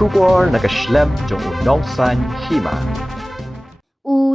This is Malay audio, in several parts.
Shubor nakaslem jong unong san hima.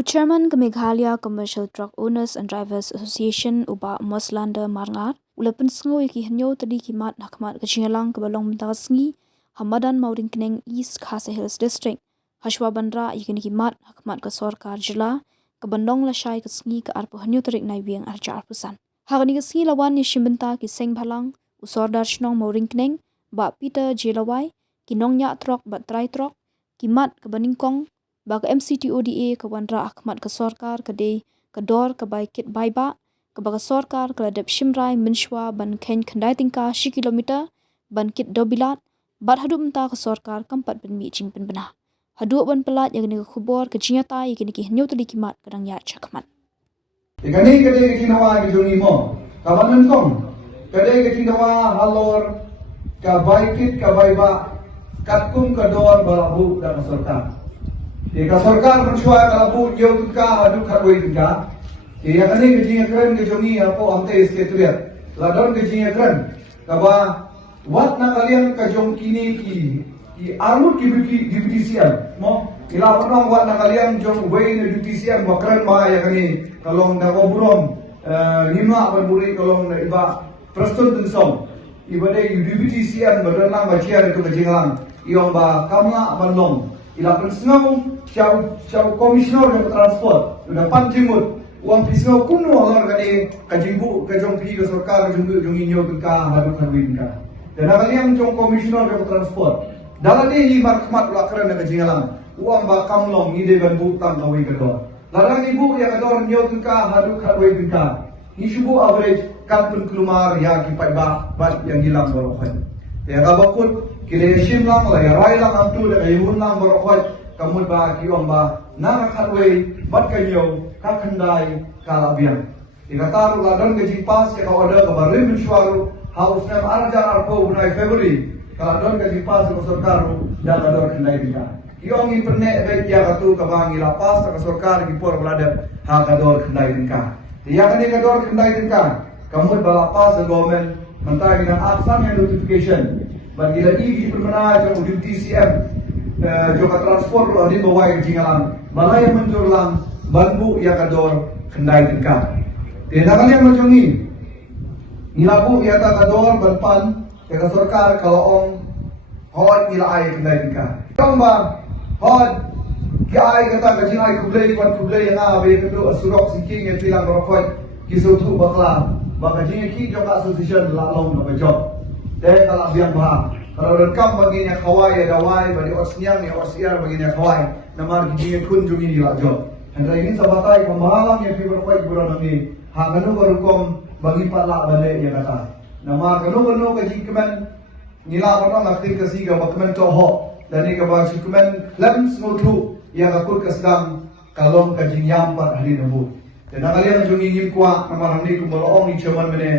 Chairman ke Meghalaya Commercial Truck Owners and Drivers Association uba Moslanda Marngat ulapan sengo iki henyo tadi kimat hakmat kecinalang ke balong mentasngi Hamadan Mauring Keneng East Khasa Hills District Hashwa Bandra ikini kimat hakmat ke Sorkar Jila ke Bandong Lashai ke sengi ke arpo henyo terik naibiang arja arpusan hagani ke sengi lawan ni shimbenta ki seng balang usor dar shnong Mauring Keneng ba Peter Jelawai kinong nya trok ba trai trok kimat ke Baningkong bag MCTODA ke Wandra Ahmad ke Sorkar ke Day ke Dor ke Baikit Baiba ke bag Sorkar ke Ladep Shimrai Menshwa ban Ken Kendai tingka 10 kilometer ban Kit Dobilat bat hadu menta ke Sorkar kampat ben mi jing ben benah hadu ban pelat yang ni ke khubor ke jinyata yang ni ki henyo tadi kimat kadang ya chakmat ikani kadai ke kinawa ke jongi mo kawanan kong kadai ke kinawa halor ka Baikit ka Baiba katkum ka Dor balabu dan Sorkar Ika Sorkar mencuai kalabu jauh ka adu karboi ka. Ia kani kejinya keren kejongi apo amte isketuriat. Ladon kejinya keren. Kaba wat na kalian kajong kini ki armut ki diputisian. Mo ila penong wat na kalian jong way na diputisian wa keren ba ya kani kalong na goburom lima berburi kalong na iba prestun tensong. Iba de diputisian badan baciar itu kejingan. Iong ba kamla bandong. Ila pensnau Siau komisioner yang transport sudah panjimut uang pisau kuno alor kali kajimbu kajong pi ke Sorkar kajong inyo ka hadu kawin ka dan kalian jong komisioner yang transport dalam ini markmat lakran na kajingalang uang ba kamlong ide ban butang kawi kedor larang ibu yang kedor inyo ka hadu kawin ka ni subu average kampun kelumar ya kipai ba yang hilang borokhan ya kabakut kileshim lang la ya rai lang amtu da ayun lang borokhan kamu ba kiong ba nakakatway bat kanyo kakandai kalabian ikataru ladon gaji pas ke kawada kabarim mensuaru haus nem arjar arpo unai Februari kaladon gaji pas ke Sorkaru dan ladon kendai bika kiong iperne baik ya katu kabangi lapas ke Sorkar gipor beladap ha kador kendai bika dia kani kador kendai bika kamu ba lapas ke government mentah dengan absen yang notification bagi lagi permenah jong DTCM joka transport lo di bawah jingalan balai menjurlang banbu ya kador kendai tingkat tidak kalian menjongi nilabu ya kador berpan ya Sorkar kalau ong hot nila ay kendai tingkat kau ba hot ki ay kata kajing ay kublay yang abe kedu asurok siking yang tilang rokot kisutu bakla baka jing ki joka association lalong na job deh kalau biang bah kalau rekam baginya kawai ada wai bagi osnyang ya osiar baginya kawai namar giginya kun jungi di lajo hendra ini sabatai pemahalang yang berkuat bulan ini hanganu barukom bagi palak balik ya kata nama kanu kaji kemen nila pernah naktir kesiga bakmen toho dan ini kabah kemen lem semutu yang akut kesedang kalong kaji nyampat hari nabu dan kalian jungi ngimkuak nama ramni kumoloong ni cuman mene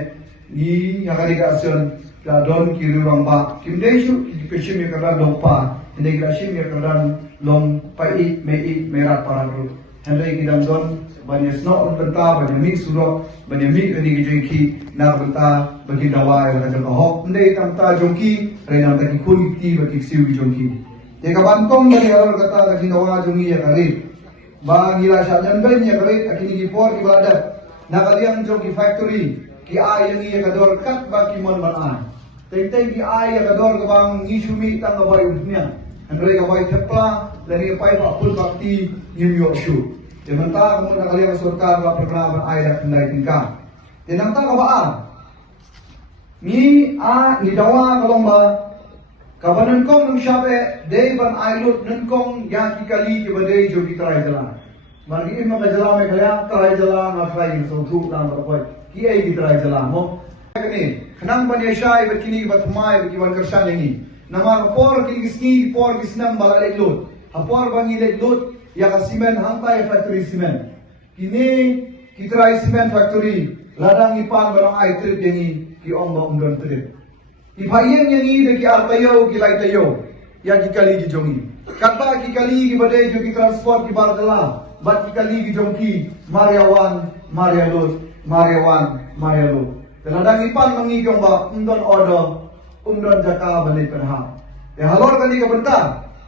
ni yang kali kasion don kiri orang ba kim desu kipeshim ya kadang long pa inde grashim ya kadang long pai merat pararu hendai kidam don banyak snow benta banyak mix surok banyak mix ini gejengki na benta bagi dawa yang kadang hok inde tamta jongki rena taki kuniti bagi siu jongki te kabantong dari alor kata bagi dawa jongi ya kali ba gila syajan ben ya kali akini gipor ibadat na kalian jongki factory ki ay yang iya kador kat bagi mon banan Teng-teng di ay kador kabang ngisumi tang kabay udnya. Andre kabay tepla dari pai pakul bakti New York shoe. Demanta kamu nak kalian Sorkar ba perkenalan ay dak kendai tingkah. Denanta kabaan. Ni dawa kalomba kabanan kong nung syabe day ban ailut nungkong yang kikali kibadai jo kitrai jalan. Magi imam jalan me kaya trai jalan na trai so tu nang berpoy. Ki ay kitrai jalan mo. Kini kenang banyasai berkini batmai berkiwan kersan ini nama por kini gisni por gisnam balai lut hapor bangi lut ya kasimen hantai factory simen kini kitrai simen factory ladang ipan barang air trip yang ki ong undon trip ipayeng yang ini ki artayo ki laitayo ya ki kali ki jongi kata ki kali ki badai jo ki transport ki bardala bat ki kali ki jongki mariawan marialut Teladang ipan mengigyong ba undon odo undon jaka balik perha Ya halor kani ka benta.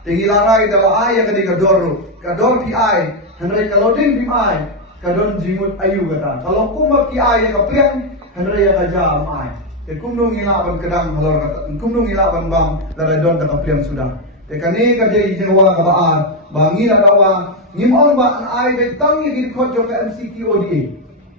Tinggi larai dawa ai kani ka dor pi ai. Henry kalodin pi ai. Kadon jimut ayu kata. Kalau kumak pi ai ka pliang Henry ya kaja mai. Te kumnung ilaban kedang halor kata. Kumnung ilaban bang lara don ka pliang sudah. Te kani ka de jewa ka baan. Bangi la dawa ngimon ba ai be tangi gid khot jo ka MCQODA.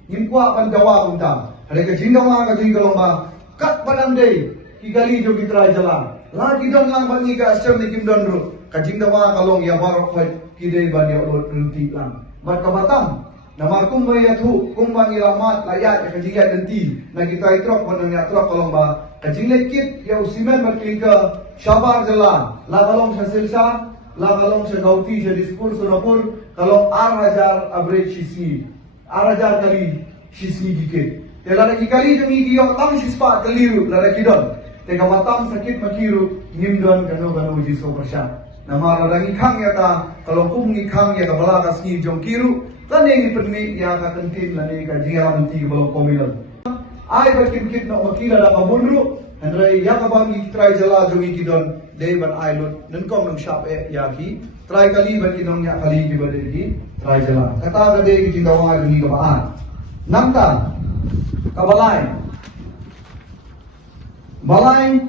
Ngimkwa ban dawa kunta. Hari ka jindawa ka jingalomba. Kat padang day kigali jo kitrai jalan. Lagi don lang bangi ka asam ni kim don ru. Kajing dawa kalong ya barok phai kidei ban ya ulot renti lang. Bat ka batam. Nama kum ya thu kum bang ilamat layat ya kajing ya denti. Na kitrai trok ban ya trok kalong ba. Kajing lekit ya usimen bat klingka Shabar jalan. La kalong sa silsa, la kalong sa gauti sa dispur sunapur kalong 8,000 average sisi. 8,000 kali sisi dikit. Te lagi kali demi giyo tang sispa keliru lagi don. Te kamatam sakit makiru ngimdon kano uji so persya. Nama lagi khang ya ta kalau kum ngi khang ya kabala kasni jong kiru tane ngi permi ya ka kentin lani ka jinga menti balo komilal. Ai bakin kit no makila da kabunru Henry ya kabangi try jala jongi kidon dei ban ai lot nan kong nang shop ya ki try kali ban kinong ya kali ki bade ki try jala. Kata ka dei ki jingawa jongi ka baan. Namta kabalai balai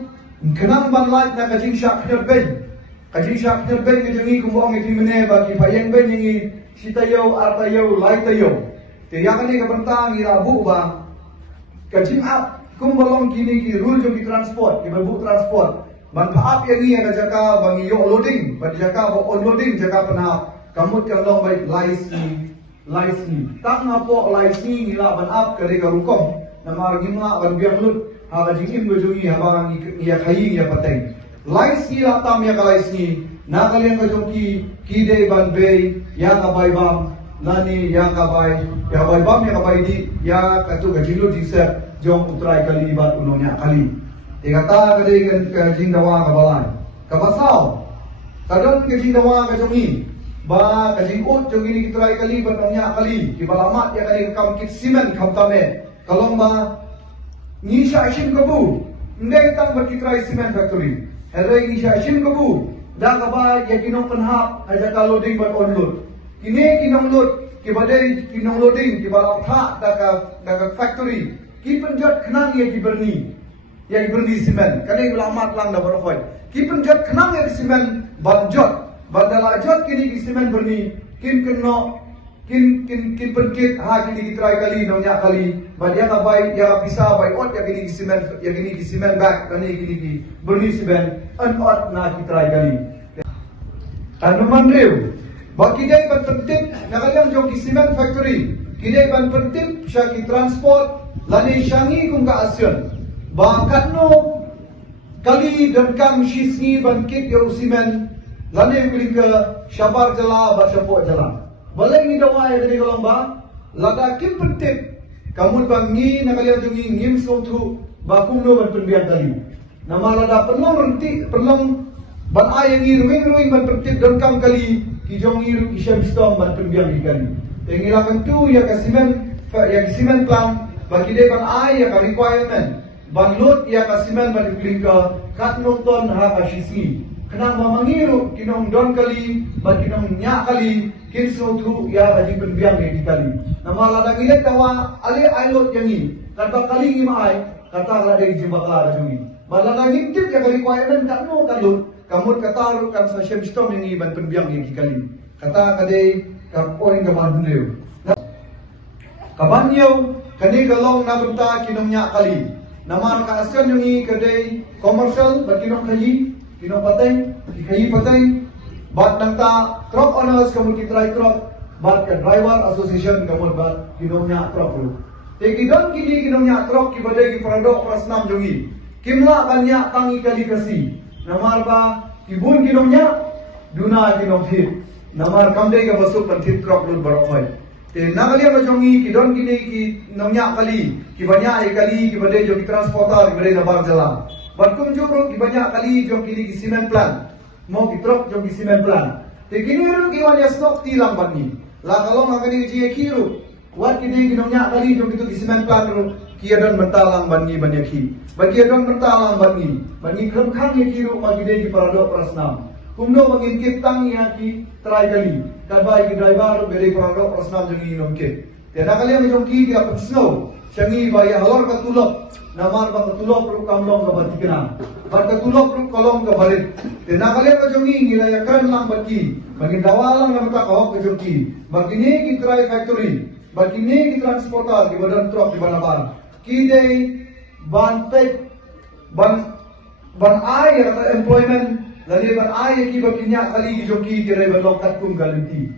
kenang ban light na kajing shak terben kajing shak terben ke jongi kumbong iti mene ba ki payeng ben ngi sitayo artayo laitayo te yakani ka bentang ira bu ba kajing ap kumbalong kini ki rule jo ki transport ki babu transport ban paap yang ni ka jaka bang yo loading ban jaka bo unloading jaka pana kamut ka long bai laisi tak ngapo laisi ngila ban ap kare ka rukom namar gima ban biang lut ha ka jingim go jongi ha bang ya khai ya pateng laisi la tam ya laisi na kalian ka jongi ki de ban be ya ka bai bam nani ya ka bai bam ya ka bai di ya ka tu ka jilu di set jong utrai kali bat unonya kali. Dikata kadai ka jindawa ka balai. Kapasau. Kadon ka jindawa ka jongi. Ba ka jingut jongi ni kitrai kali bat unonya kali. Ki balamat ya kali kam kit simen kam tame. Kalong ba ni sha shim kabu. Ndai tang bat kitrai simen factory. Herai ni sha shim kabu. Da ka ba ya kinong penhap aja ka loading bat onload. Kini kinong load ki badai kinong loading ki balap tha da ka factory. Ki penjat kenang ya kiberni simen kani ulamat lang da barofai ki penjat kenang ya simen banjot bandala jot kini ki simen berni kin kenno kin penkit ha kini kitrai kali nonya kali badia ka bai ya bisa bai ot ya kini ki simen back kani kini ki berni simen an ot na kitrai kali anu mandriu baki dai ban penting nagalang jong ki simen factory kidai ban penting sya ki transport lani syangi kung kaasyon bakat no kali dan kam shisni bangkit ya usimen lani kuling ke Shabar jala ba syapo jala balai ni dawa ya dari golomba lada kim penting kamu bangi na kalian tungi ngim sotu ba kumno ban penbian kali nama lada penong renti penong ban ayang ruing ban penting dan kam kali ki jong iru isyam stom ban penbian kali tengilakan tu ya kasimen plan bagi dia ban ai ya ka requirement ban load ya ka simen ban klingka kat nonton ha ka sisi kena mamangiru kinong don kali ban kinong nya kali kin so tu ya haji penbiang ni kali nama ladang ile tawa ale ai load yang ni kata kali ni mai kata la dei jimbakla jungi ban ladang intip ya ka requirement kat no kan load kamut kata ru kan sa shem stom ni ban penbiang ni kali kata kadai ka point ka maduneu kabanyo kani kalong na bunta kinong nya kali naman ka askan yung kadai commercial bat kinong kayi patay bat nang ta truck owners kamu kitrai truck bat ka driver association kamu bat kinong nya truck ru te kidon kini kinong nya truck ki badai ki paradok prasnam jongi kimla kanya tangi kali kasi namar ba kibun kinong nya duna kinong hit namar kamdai ka basuk pan hit truck ru barokai te nagalia ba jongi kidon kini ki nongnya kali ki banya ai kali ki bade jo ki transporter ki bade na bar jalan bat kum jo ki banya kali jo kini ki cement plant mo ki truck jo ki cement plant te kini ru ki wanya stock tilang ban ni la kalong ngakani ji kiru wat kini ki nongnya kali jo ki cement plant ru kiadan mentalang bangi banyaki. Bagi kiadan mentalang bangi kremkang yaki ru bagi degi paradok prasnam. Kumdo mengintip tang yaki terai kali. Kabai ki driver beri paradok prasnam jangi nomke. Tiada kali yang jongki dia pesno. Syangi baya halor katulok. Namar bang katulok ru kamlong ka batikna. Bar katulok ru kolong ka barit. Tiada kali yang jongi ngilayakan lang bagi. Bagi dawalang yang tak kawak ke jongki. Bagi ni ki terai factory. Bagi ni ki transportar di badan truk di balapan. Kidai ban ay atau employment lagi ban ay ki bakinya kali joki kira balok kat kum galanti.